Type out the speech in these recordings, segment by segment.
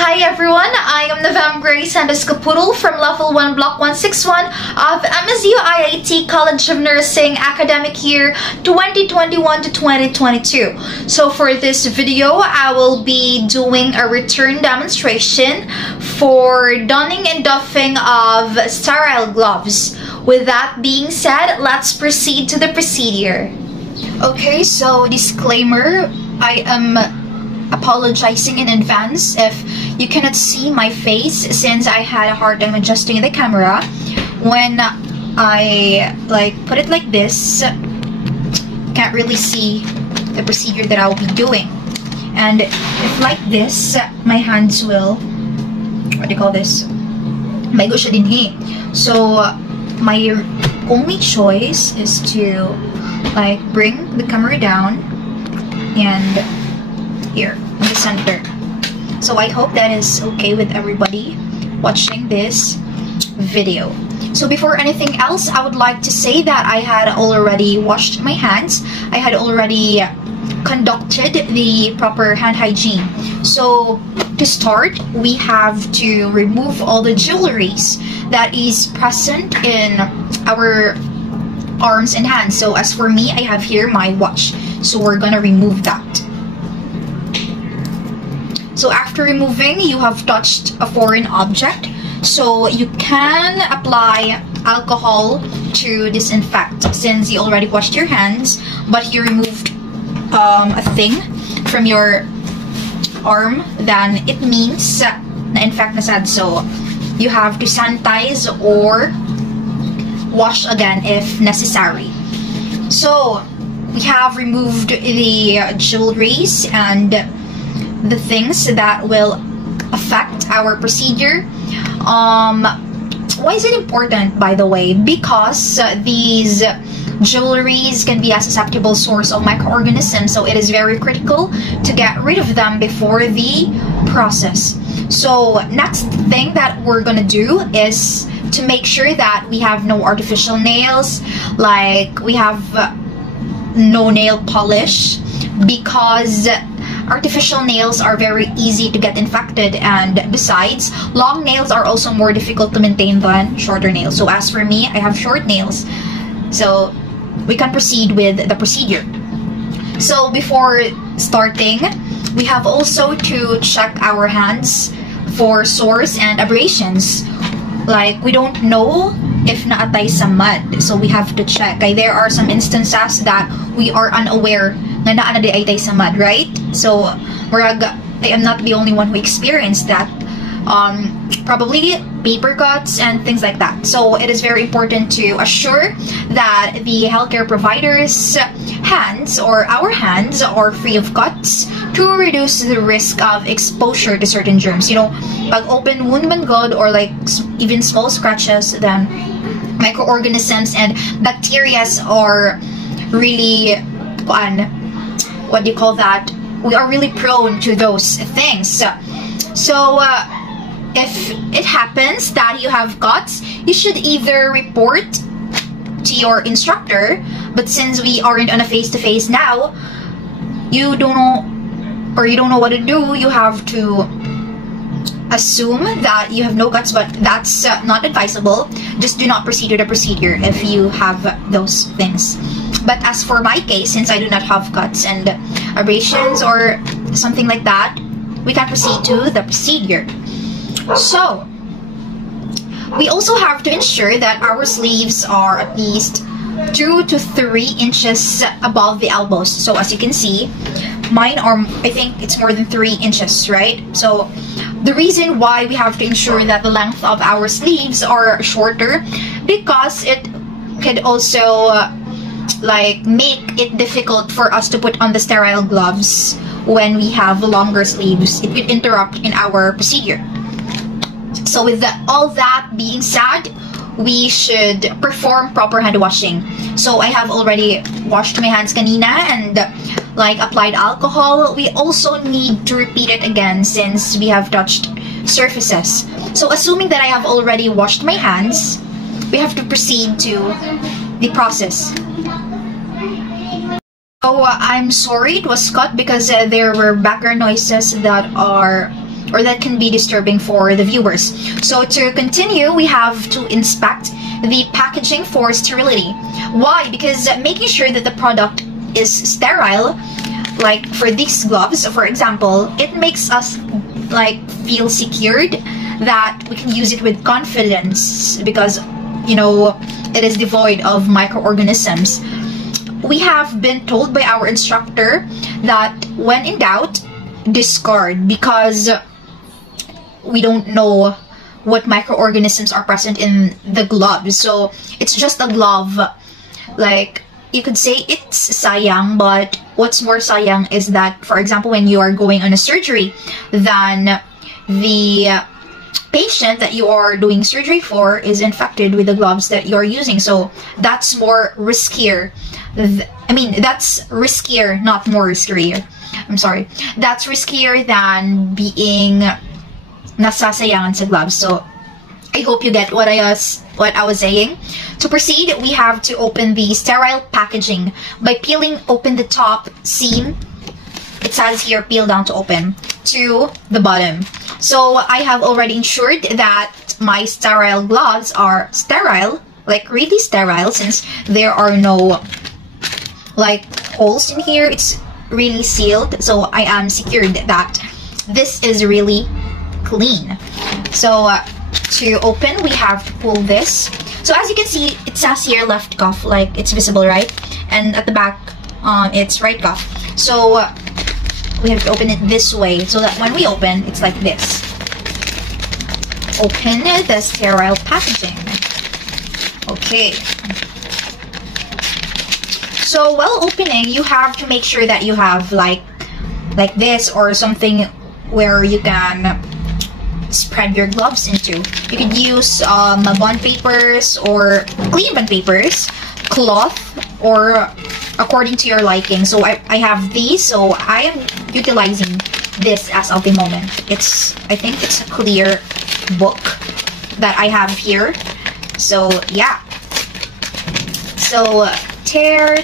Hi everyone, I am November Grace Santos-Capoodle from Level 1 Block 161 of MSU IIT College of Nursing academic year 2021 to 2022. So for this video, I will be doing a return demonstration for donning and doffing of sterile gloves. With that being said, let's proceed to the procedure. Okay, so disclaimer, I am apologizing in advance if you cannot see my face since I had a hard time adjusting the camera. When I put it like this, can't really see the procedure that I'll be doing. And if like this, my hands will, what do you call this? May gusto din he. So my only choice is to bring the camera down and here in the center. So I hope that is okay with everybody watching this video. So before anything else, I would like to say that I had already washed my hands. I had already conducted the proper hand hygiene. So to start, we have to remove all the jewelries that is present in our arms and hands. So as for me, I have here my watch. So we're gonna remove that. So after removing, you have touched a foreign object. So you can apply alcohol to disinfect since you already washed your hands, but you removed a thing from your arm, then it means na-infect na sad. So you have to sanitize or wash again if necessary. So we have removed the jewelries and the things that will affect our procedure. Why is it important, by the way? Because these jewelries can be a susceptible source of microorganisms, so it is very critical to get rid of them before the process. So next thing that we're gonna do is to make sure that we have no artificial nails, like we have no nail polish, because artificial nails are very easy to get infected, and besides, long nails are also more difficult to maintain than shorter nails. So as for me, I have short nails, so we can proceed with the procedure. So before starting, we have also to check our hands for sores and abrasions. Like, we don't know if naatay sa mud, so we have to check. There are some instances that we are unaware na naana di ay sa mud, right? So I am not the only one who experienced that. Probably paper cuts and things like that. So it is very important to assure that the healthcare providers' hands or our hands are free of cuts to reduce the risk of exposure to certain germs. You know, pag open wound man god or even small scratches, then microorganisms and bacteria are really, what do you call that? We are really prone to those things. So if it happens that you have cuts, you should either report to your instructor, but since we aren't on a face-to-face now, you don't know what to do. You have to assume that you have no cuts, but that's not advisable. Just do not proceed with the procedure if you have those things. But as for my case, since I do not have cuts and abrasions or something like that, we can proceed to the procedure. So we also have to ensure that our sleeves are at least 2 to 3 inches above the elbows. So as you can see, mine are, I think it's more than 3 inches, right? So the reason why we have to ensure that the length of our sleeves are shorter, because it could also make it difficult for us to put on the sterile gloves when we have longer sleeves. It could interrupt in our procedure. So with all that being said, we should perform proper hand washing. So I have already washed my hands kanina and applied alcohol. We also need to repeat it again since we have touched surfaces. So assuming that I have already washed my hands, we have to proceed to the process. So I'm sorry it was cut because there were background noises that are or that can be disturbing for the viewers. So to continue, we have to inspect the packaging for sterility. Why? Because making sure that the product is sterile, like for these gloves, for example, it makes us like feel secured that we can use it with confidence because, you know, it is devoid of microorganisms. We have been told by our instructor that when in doubt, discard, because we don't know what microorganisms are present in the gloves. So it's just a glove. Like, you could say it's sayang, but what's more sayang is that, for example, when you are going on a surgery, then the patient that you are doing surgery for is infected with the gloves that you're using. So that's more riskier. I mean, that's riskier, not more riskier. I'm sorry. That's riskier than being nasasayangan sa gloves. So I hope you get what I was saying. To proceed, we have to open the sterile packaging by peeling open the top seam. It says here, peel down to open, to the bottom. So I have already ensured that my sterile gloves are sterile, like really sterile, since there are no like holes in here. It's really sealed, so I am secured that this is really clean. So to open, we have to pull this. So as you can see, it says here left cuff, like it's visible, right? And at the back, it's right cuff. So we have to open it this way so that when we open, it's like this. Open the sterile packaging. Okay. So while opening, you have to make sure that you have like this or something where you can spread your gloves into. You could use bond papers or clean bond papers, cloth, or according to your liking. So I have these, so I am utilizing this as of the moment. I think it's a clear book that I have here. So yeah. So tear.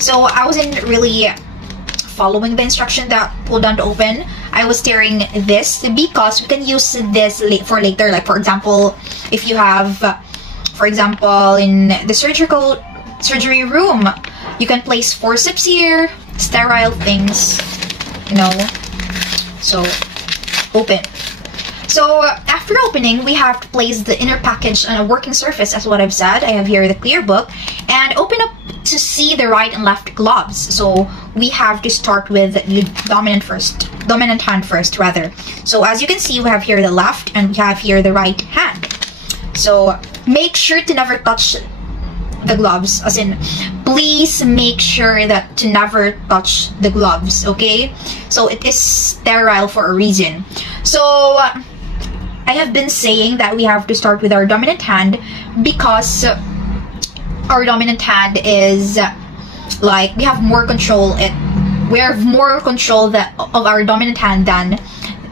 So I wasn't really following the instruction that pull down to open. I was tearing this because we can use this for later. Like for example, if you have, for example, in the surgery room, you can place forceps here, sterile things, you know. So open. So after opening, we have to place the inner package on a working surface, as what I've said. I have here the clear book, and open up to see the right and left gloves. So we have to start with the dominant hand first rather. So as you can see, we have here the left and we have here the right hand. So make sure to never touch the gloves, as in please make sure that to never touch the gloves, okay? So it is sterile for a reason. So I have been saying that we have to start with our dominant hand because our dominant hand is like we have more control. We have more control of our dominant hand than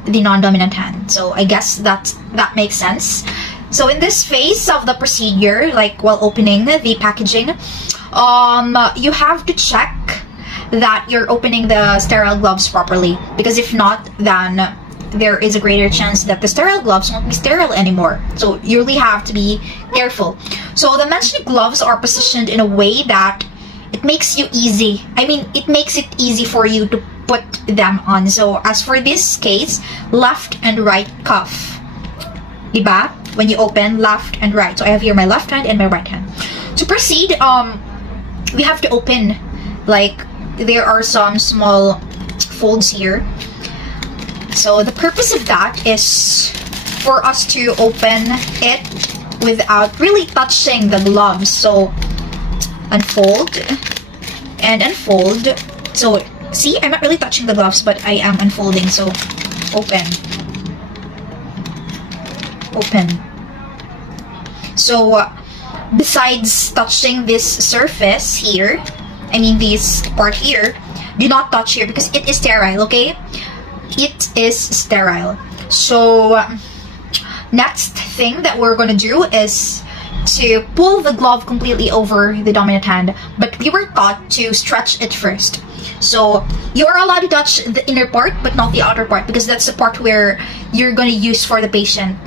the non-dominant hand. So I guess that makes sense. So in this phase of the procedure, like while opening the packaging, you have to check that you're opening the sterile gloves properly, because if not, then there is a greater chance that the sterile gloves won't be sterile anymore. So you really have to be careful. So the mentioned gloves are positioned in a way that it makes you easy. I mean, it makes it easy for you to put them on. So as for this case, left and right cuff. Diba? When you open, left and right. So I have here my left hand and my right hand. To proceed, we have to open, like, there are some small folds here. So the purpose of that is for us to open it without really touching the gloves. So unfold and unfold. So see, I'm not really touching the gloves, but I am unfolding. So open. So besides touching this surface here, I mean this part here, do not touch here because it is sterile, okay? It is sterile. So next thing that we're gonna do is to pull the glove completely over the dominant hand, but we were taught to stretch it first. So you are allowed to touch the inner part but not the outer part, because that's the part where you're going to use for the patient.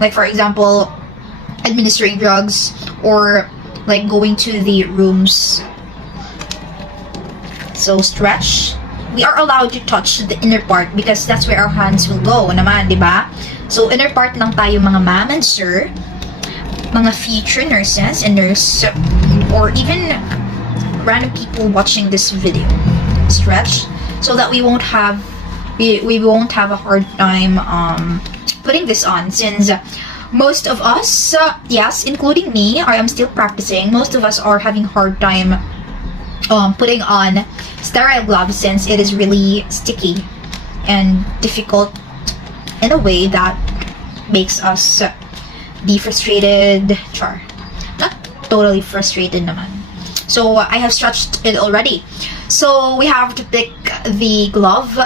Like for example, administering drugs or like going to the rooms. So stretch. We are allowed to touch the inner part because that's where our hands will go naman, di ba? So inner part lang tayo mga ma'am and sir, mga future nurses and nurse, or even random people watching this video. Stretch so that we won't have a hard time putting this on, since most of us, yes, including me, I am still practicing, most of us are having hard time putting on sterile gloves, since it is really sticky and difficult in a way that makes us be frustrated. Not totally frustrated naman. So I have stretched it already. So we have to pick the glove,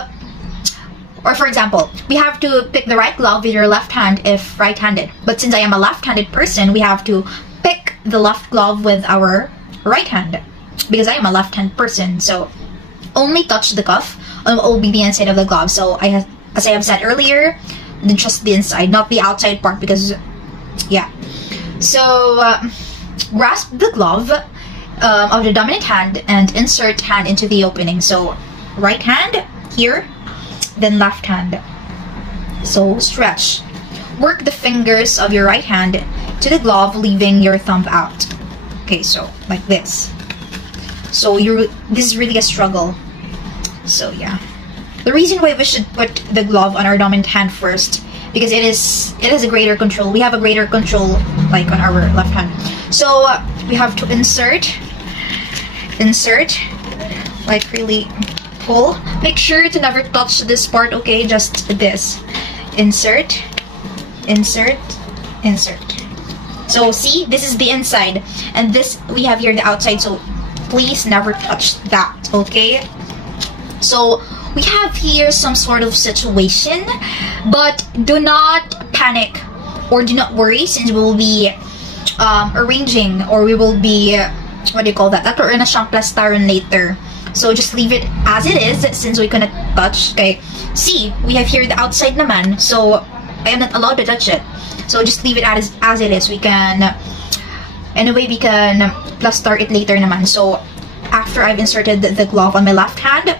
or for example, we have to pick the right glove with your left hand if right-handed. But since I am a left-handed person, we have to pick the left glove with our right hand, because I am a left-hand person. So only touch the cuff will be the inside of the glove. So as I have said earlier, just the inside, not the outside part, because yeah. So grasp the glove of the dominant hand and insert hand into the opening. So right hand here, then left hand. So stretch. Work the fingers of your right hand to the glove, leaving your thumb out. Okay, so like this. So this is really a struggle. So yeah, the reason why we should put the glove on our dominant hand first, because it has a greater control. We have a greater control like on our left hand. So we have to insert, like really pull. Make sure to never touch this part, okay? Just this. Insert. So see, this is the inside, and this we have here the outside, so please never touch that, okay? So we have here some sort of situation, but do not panic or do not worry, since we will be arranging, or we will be what do you call that? Naturoon na siyang plastaron later. So just leave it as it is, since we cannot touch. Okay, see, we have here the outside naman, so I am not allowed to touch it. So just leave it as it is. We can, anyway, we can plaster it later naman. So after I've inserted the glove on my left hand,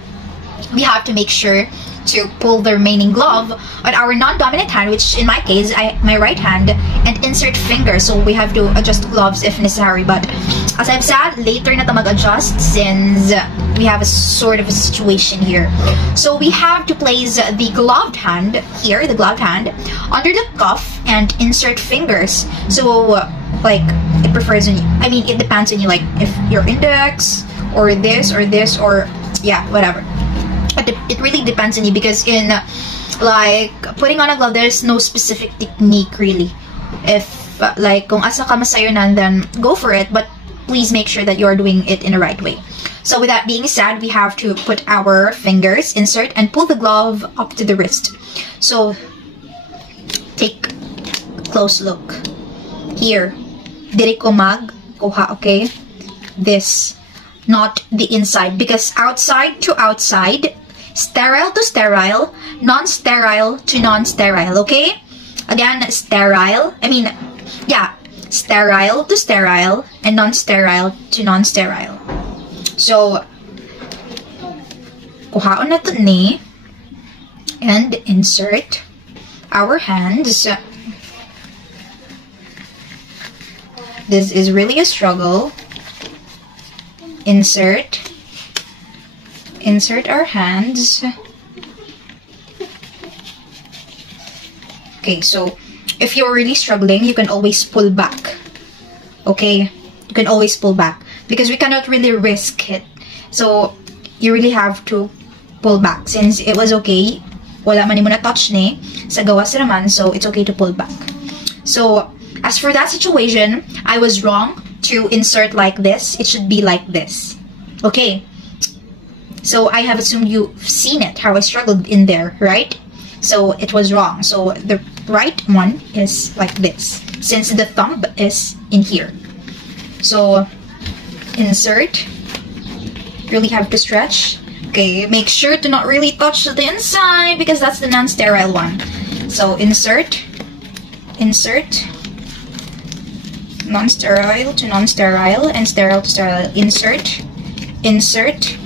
we have to make sure to pull the remaining glove on our non-dominant hand, which in my case, my right hand, and insert fingers. So we have to adjust gloves if necessary. But as I've said, later na mag-adjust, since we have a sort of a situation here. So we have to place the gloved hand here, the gloved hand, under the cuff and insert fingers. So like it prefers on you. I mean, it depends on you, like if your index or this or yeah, whatever. But it really depends on you, because in like putting on a glove, there's no specific technique really. If like kung asa ka masayonan, then go for it, but please make sure that you are doing it in the right way. So with that being said, we have to put our fingers, insert, and pull the glove up to the wrist. So take a close look here. Diri ko kuha, okay? This, not the inside, because outside to outside, sterile to sterile, non-sterile to non-sterile, okay? Again, sterile to sterile, and non-sterile to non-sterile. So, kuhaon na to ni, and insert our hands. This is really a struggle. Insert our hands. Okay, so if you're really struggling, you can always pull back. Okay, you can always pull back, because we cannot really risk it. So you really have to pull back, since it was okay. Wala man mo na touch ni sa gawas naman, so it's okay to pull back. So as for that situation, I was wrong to insert like this. It should be like this. Okay. So I have assumed you've seen it, how I struggled in there, right? So it was wrong. So the right one is like this, since the thumb is in here. So insert. Really have to stretch. Okay, make sure to not really touch the inside because that's the non-sterile one. So insert, non-sterile to non-sterile, and sterile to sterile. Insert,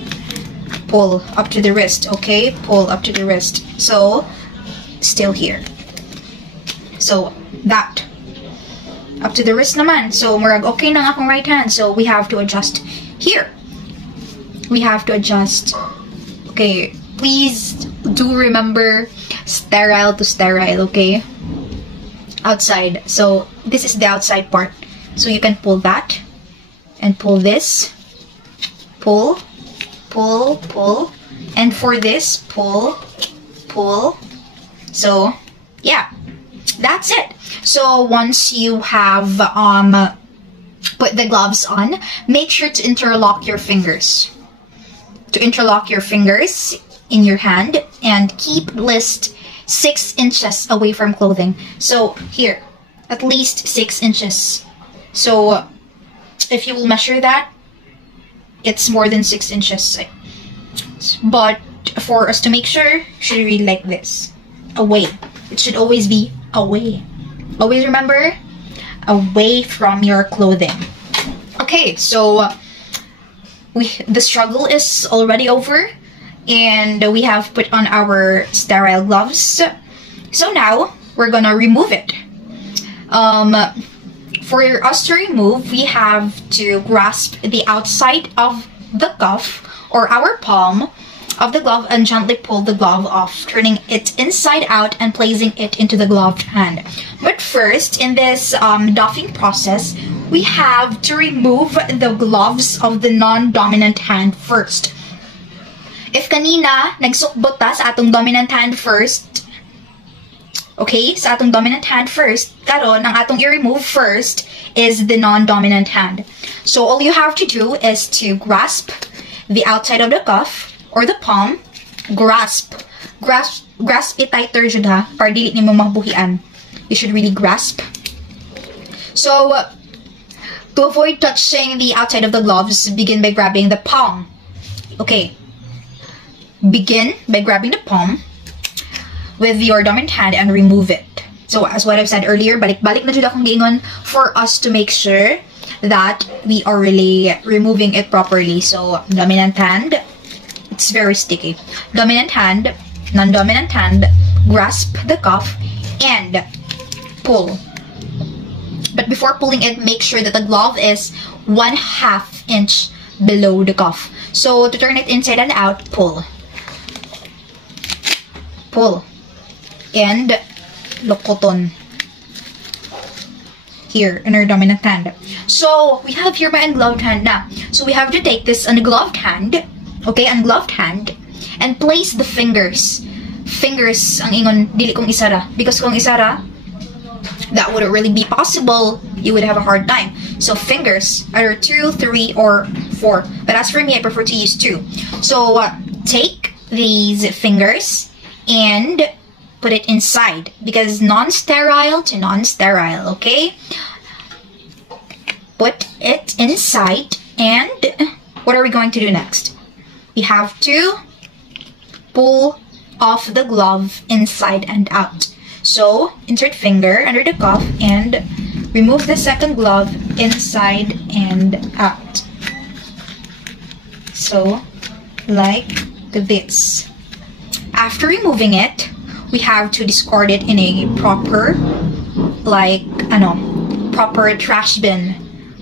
pull up to the wrist. Okay, pull up to the wrist. So still here. So that up to the wrist naman. So murag okay na akong right hand. So we have to adjust here. We have to adjust. Okay, please do remember sterile to sterile, okay? Outside. So this is the outside part. So you can pull that and pull this. Pull. And for this, pull. So yeah, that's it. So once you have put the gloves on, make sure to interlock your fingers. In your hand and keep list 6 inches away from clothing. So here, at least 6 inches. So if you will measure that, it's more than 6 inches. But for us to make sure, should read like this. Away. It should always be away. Always remember, away from your clothing. Okay, so the struggle is already over, and we have put on our sterile gloves. So now we're gonna remove it. For us to remove, we have to grasp the outside of the cuff or our palm of the glove and gently pull the glove off, turning it inside out and placing it into the gloved hand. But first, in this doffing process, we have to remove the gloves of the non-dominant hand first. If kanina, nagsukbot ta sa atong dominant hand first, okay, sa atong dominant hand first, karon ang atong i-remove first is the non-dominant hand. So all you have to do is to grasp the outside of the cuff or the palm. Grasp it tighter jud ha, para dili nimo mabuhian. You should really grasp. So to avoid touching the outside of the gloves, begin by grabbing the palm. Okay. Begin by grabbing the palm with your dominant hand and remove it. So as what I've said earlier, balik-balik na jud akong giingon for us to make sure that we are really removing it properly. So dominant hand, it's very sticky. Dominant hand, non-dominant hand, grasp the cuff and pull. But before pulling it, make sure that the glove is 1/2 inch below the cuff. So to turn it inside and out, pull. Pull. And lokoton. Here in our dominant hand. So we have here my ungloved hand now. So we have to take this ungloved hand, okay, ungloved hand, and place the fingers. Fingers ang ingon dili kong isara, because kung isara, that wouldn't really be possible. You would have a hard time. So fingers, either 2, 3, or 4. But as for me, I prefer to use 2. So take these fingers and put it inside, because non-sterile to non-sterile, okay? Put it inside, and what are we going to do next? We have to pull off the glove inside and out. So insert finger under the cuff and remove the second glove inside and out. So like this. After removing it, we have to discard it in a proper, proper trash bin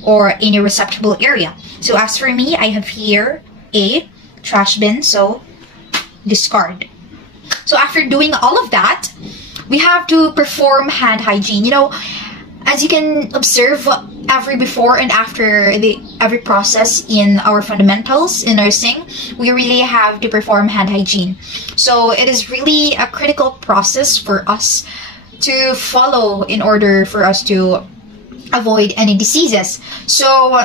or in a receptacle area. So as for me, I have here a trash bin, so discard. So after doing all of that, we have to perform hand hygiene. You know, as you can observe, every before and after every process in our fundamentals in nursing, we really have to perform hand hygiene. So it is really a critical process for us to follow in order for us to avoid any diseases. So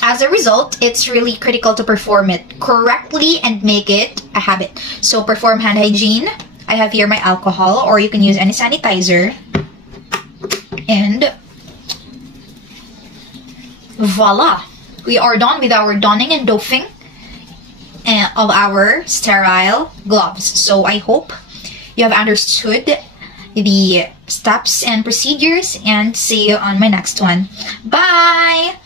as a result, it's really critical to perform it correctly and make it a habit. So perform hand hygiene. I have here my alcohol, or you can use any sanitizer. And voila! We are done with our donning and doffing of our sterile gloves. So I hope you have understood the steps and procedures, and see you on my next one. Bye!